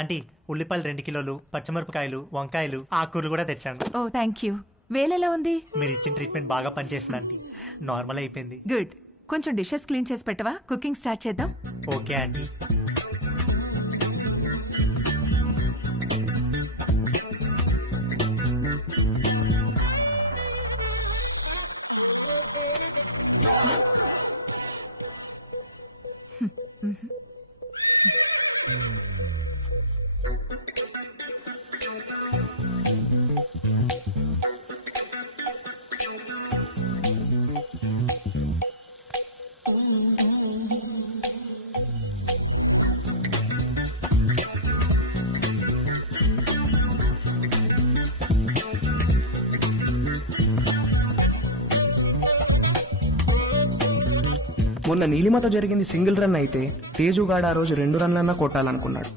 Aunty ఉల్లిపాయలు 2 కిలోలు, పచ్చిమిరపకాయలు, వంకాయలు, ఆకుకూరలు కూడా తెచ్చాను. ఓ థ్యాంక్ యూ. వేలెలా ఉంది? మీరు ఇచ్చిన ట్రీట్మెంట్ బాగా పనిచేసింది ఆంటీ. నార్మల్ అయిపోయింది. గుడ్. కొంచెం డిషెస్ క్లీన్ చేసి పెట్టవా? కుకింగ్ స్టార్ట్ చేద్దాం. Okay aunty. మొన్న నీలిమతో జరిగింది సింగిల్ రన్ అయితే తేజుగాడు ఆ రోజు 2 రన్లన్నా కొట్టాలనుకున్నాడు.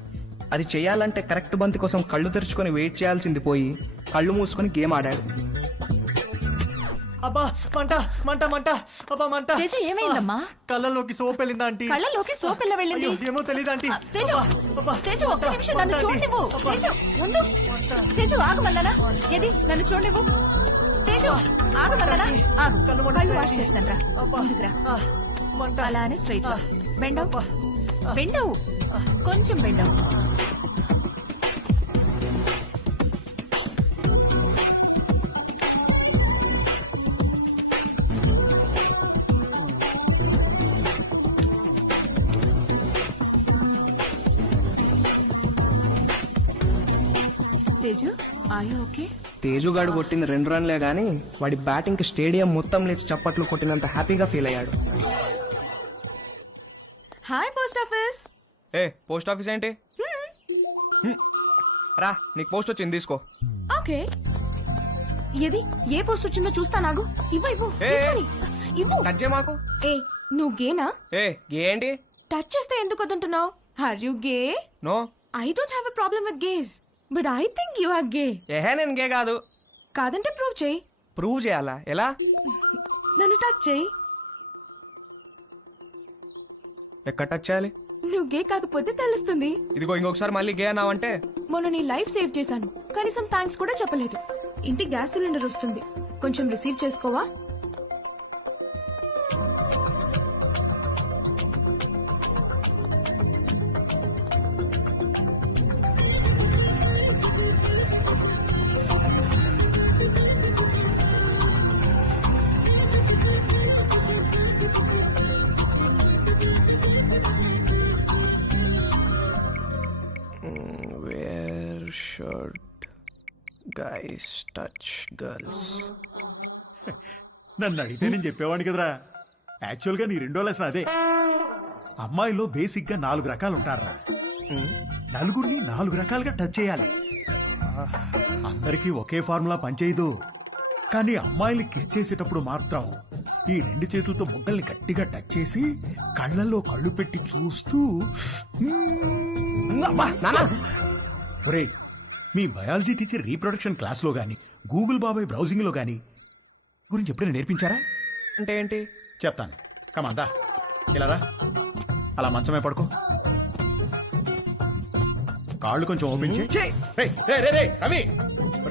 అది చేయాలంటే కరెక్ట్ బంతి కోసం కళ్ళు తెరుచుకొని వెయిట్ చేయాల్సింది పోయి కళ్ళు మూసుకొని గేమ్ ఆడాడు. అబ్బా మంట మంట మంట, అబ్బా మంట. తేజు ఏమైందమ్మా? కళ్ళలోకి సోప్ వెళ్ళిందా ఆంటీ? కళ్ళలోకి సోప్ ఎలా వెళ్ళింది? అయ్యో, ఏమో తెలియదు ఆంటీ. తేజు, తేజు ఒక్క నిమిషం నన్ను చూడనివ్వు. తేజు ఉండు. తేజు ఆగమన్నానా? ఏది నన్ను చూడనివ్వు. తేజు ఆగమన్నానా? ఆగు. కళ్ళు వాష్ చేస్తాను రా. ముందుకురా. అలానే స్ట్రైట్ బెండవు బెండవు కొంచెం బెండవు. తేజు ఆయు ఓకే? తేజుగాడు కొట్టింది 2 రన్లే గానీ వాడి బ్యాటింగ్ కి స్టేడియం మొత్తం లేచి చప్పట్లు కొట్టినంత హ్యాపీగా ఫీల్ అయ్యాడు. Hi post office. ఏ పోస్ట్ ఆఫీస్ ఏంటి? రా నీకు పోస్ట్ వచ్చింది తీసుకో. ఓకే. ఏది ఏ పోస్ట్ వచ్చిందో చూస్తా. నాగు ఇవ్వు ఇవ్వు ఏ, తీసుకొని ఇవ్వు. టచ్ చేయ మాకు. ఏ నువ్వు గేనా? ఏ గే ఏంటి? టచ్ చేస్తే ఎందుకు వద్దంటున్నావు? Are you gay? No. I don't have a problem with gays but I think you are gay. ఏహే నేను గే కాదు. కాదంటే ప్రూవ్ చేయి. ప్రూవ్ చేయాలా? ఎలా? నన్ను టచ్ చేయి. ఎక్కడ టచ్ చేయాలి? నువ్వు గే కాకపోతే తెలుస్తుంది. ఇదిగో ఇంకొకసారి మళ్ళీ గే అన్నావంటే. మొన్న నీ లైఫ్ సేవ్ చేశాను, కనీసం థ్యాంక్స్ కూడా చెప్పలేదు. ఇంటికి గ్యాస్ సిలిండర్ వస్తుంది, కొంచెం receive చేసుకోవా? Where should guys touch girls? నన్ను అడిగితే నేను చెప్పేవాడిని కదరా. యాక్చువల్గా నీ 2వ లెసన్ అదే. అమ్మాయిలో బేసిక్ గా 4 రకాలు ఉంటారా. నలుగురిని 4 రకాలుగా టచ్ చేయాలి. అందరికీ ఒకే ఫార్ములా పనిచేయదు. కానీ అమ్మాయిని కిస్ చేసేటప్పుడు మాత్రం ఈ 2 చేతులతో బొగ్గల్ని గట్టిగా టచ్ చేసి కళ్ళల్లో కళ్ళు పెట్టి చూస్తూ ఒరేయ్, మీ బయాలజీ టీచర్ రీప్రొడక్షన్ క్లాస్లో గాని గూగుల్ బాబాయ్ బ్రౌజింగ్లో గాని గురించి ఎప్పుడైనా నేర్పించారా? అంటే ఏంటి చెప్తాను. కమాందా ఇలా రా. అలా మంచమే పడుకో. కాళ్ళు కొంచెం ఓపెన్ చేయి. రవి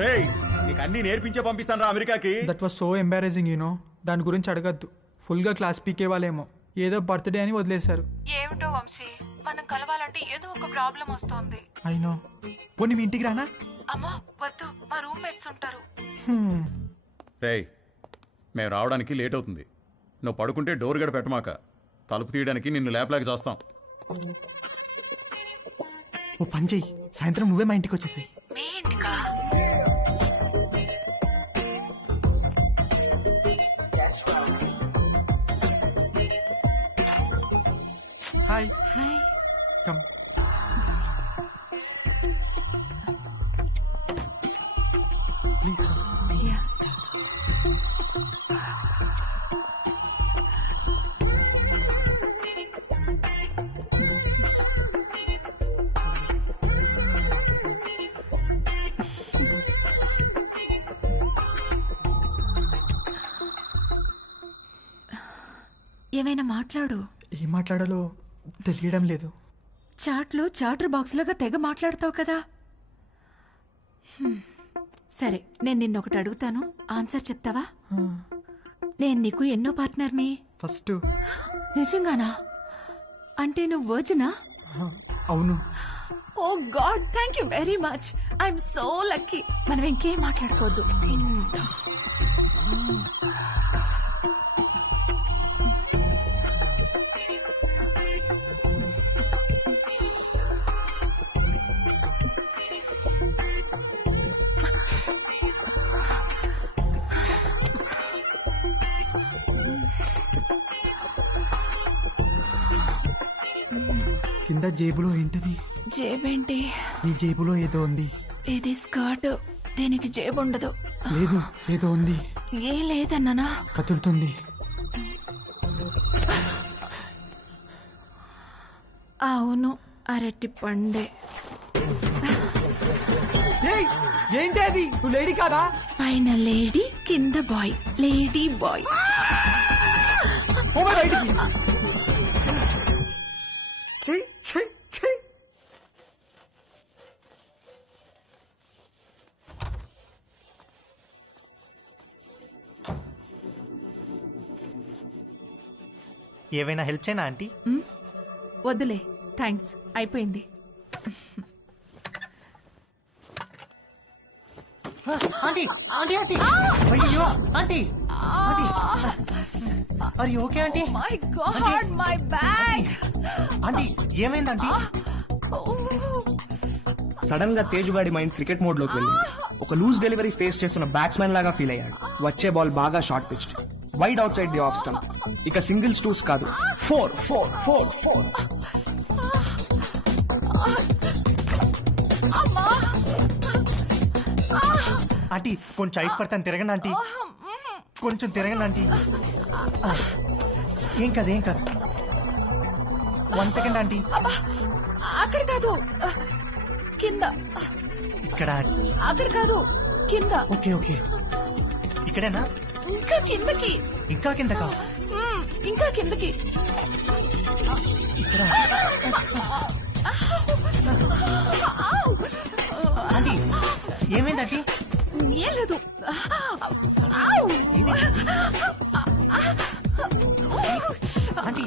రేయ్, నీకు అన్ని నేర్పించే పంపిస్తాను రా అమెరికాకి. That was so embarrassing you know. దాని గురించి అడగద్దు. ఫుల్గా క్లాస్ పీకే వాళ్ళేమో ఏదో బర్త్డే అని వదిలేశారు. ఏమిటో వంశీ, మనం కలవాలంటే ఏదో ఒక ప్రాబ్లం వస్తుంది. అయినో. పోనీ మీ ఇంటికి రానా? అమ్మా వద్దు, మా రూమ్మేట్స్ ఉంటారు. రేయ్, మేము రావడానికి లేట్ అవుతుంది. నువ్వు పడుకుంటే డోర్ గడ పెట్టమాక. తలుపు తీయడానికి నిన్ను లేపలేక చేస్తాం. ఓ పని చెయ్యి, సాయంత్రం నువ్వే మా ఇంటికి వచ్చేసాయి. మీ ఇంటికా? Hi hi. Come. Please yeah. ఏమైనా మాట్లాడు. ఏం మాట్లాడాలో తెలియడం లేదు. చాట్లో చాటర్ బాక్స్ లాగా తెగ మాట్లాడతావు కదా. సరే, నేను నిన్నొకటి అడుగుతాను, ఆన్సర్ చెప్తావా? నేను నీకు ఎన్నో పార్ట్నర్ని? ఫస్ట్. నిజంగానా? అంటే నువ్వు వర్జినా? అవును. Oh god, thank you very much. I'm so lucky. మనం ఇంకేం మాట్లాడుకోవద్దు. కింద జేబులో ఏంటది? జేబేంటి? నీ జేబులో ఏదో ఉంది. ఇది స్కర్ట్, దీనికి జేబు ఉండదు. లేదు, ఏదో ఉంది. ఏం లేదన్నానా? కదులుతుంది. అవును, అరటి పండే. ఏంటి అది? నువ్వు లేడీ కాదా? పైన లేడీ, కింద బాయ్. Lady bye. బయటికి. చెయ్ చెయ్ చెయ్. ఏవైనా హెల్ప్ చేయనా ఆంటీ? వద్దులే, థ్యాంక్స్, అయిపోయింది. ఆంటీ ఆంటీ ఆంటీ అయ్యో ఆంటీ ఆంటీ అరే okay aunty? My God, my bag. Aunty ఏమైంది ఆంటీ? సడన్ గా తేజుగాడి మైండ్ క్రికెట్ మోడ్ లోకి వెళ్ళింది. ఒక లూజ్ డెలివరీ ఫేస్ చేస్తున్న బ్యాట్స్మెన్ లాగా ఫీల్ అయ్యాడు. వచ్చే బాల్ బాగా short pitched, wide out side the off stump. ఇక సింగిల్స్ టూస్ కాదు, 4 4 4 4. ఆంటీ కొంచెం ఐస్ పడతాను, తిరగండి ఆంటీ, కొంచెం తిరగండి ఆంటీ. ఏం కాదు ఏం కాదు. 1 సెకండ్ ఆంటీ. అక్కడ కాదు, కింద. ఇక్కడ అక్కడ కాదు, కింద. ఓకే ఓకే, ఇక్కడేనా? ఇంకా కిందకి. ఇంకా కిందకా? ఇంకా కిందకి. ఇక్కడ ఆంటీ ఏమైంది ఆంటీ? ఏం లేదు. ఆంటీ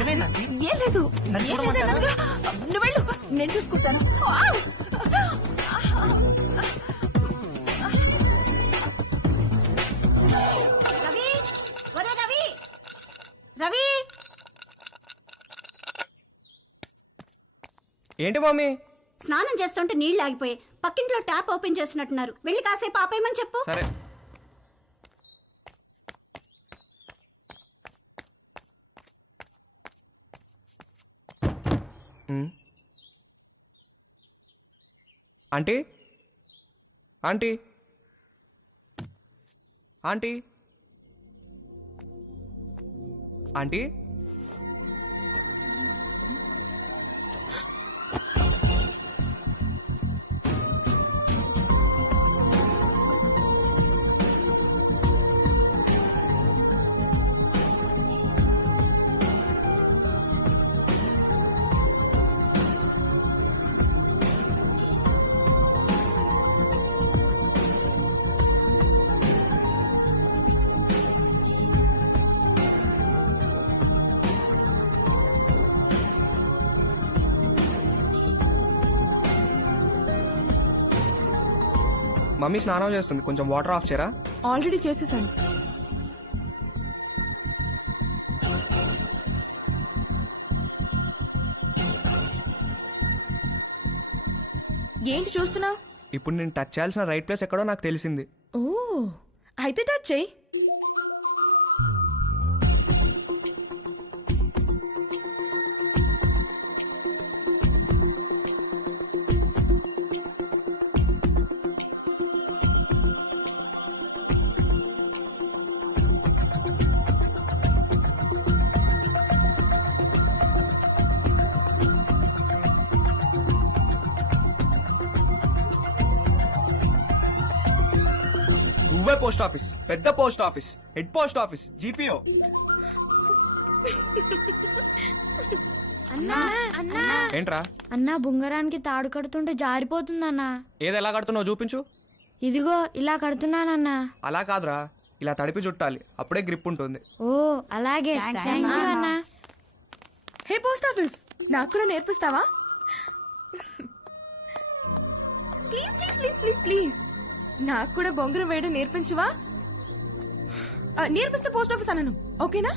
ఏమైంది ఆంటీ? ఏం లేదు. నన్ను ఏం చూడమంటారా? లేదన్నానుగా. నువ్వు వెళ్ళు, నేను చూసుకుంటాను. రవి, ఒరే రవి, రవి. ఏంటి మమ్మీ? స్నానం చేస్తుంటే నీళ్లు ఆగిపోయాయి. పక్కింట్లో ట్యాప్ ఓపెన్ చేసినట్టున్నారు. వెళ్ళి కాసేపు ఆపేయమని చెప్పు. సరే. Aunty aunty aunty aunty mummy స్నానం చేస్తుంది, కొంచెం వాటర్ ఆఫ్ చేయరా? ఆల్రెడీ చేసేసాను. ఏంటి చూస్తున్నావు? ఇప్పుడు నేను టచ్ చేయాల్సిన రైట్ ప్లేస్ ఎక్కడో నాకు తెలిసింది. ఓ, అయితే టచ్ చెయ్యి. నువ్వే పోస్ట్ ఆఫీస్, పెద్ద post office, head post office, GPO. అన్నా అన్నా ఏంట్రా? అన్నా బుంగరానికి తాడు కడుతుంటే జారిపోతుందన్నా. ఏది ఎలా కడుతున్నావు చూపించు. ఇదిగో ఇలా కడుతున్నానన్నా. అలా కాదురా, ఇలా తడిపి చుట్టాలి, అప్పుడే గ్రిప్ ఉంటుంది. ఓ అలాగే, థ్యాంక్ యూ అన్నా. హే పోస్ట్ ఆఫీస్, నాకు కూడా నేర్పిస్తావా? Please please please please please నాకు కూడా బొంగరం వేయడం నేర్పించవా? నేర్పిస్తే పోస్ట్ ఆఫీస్ అన్నాను, ఓకేనా?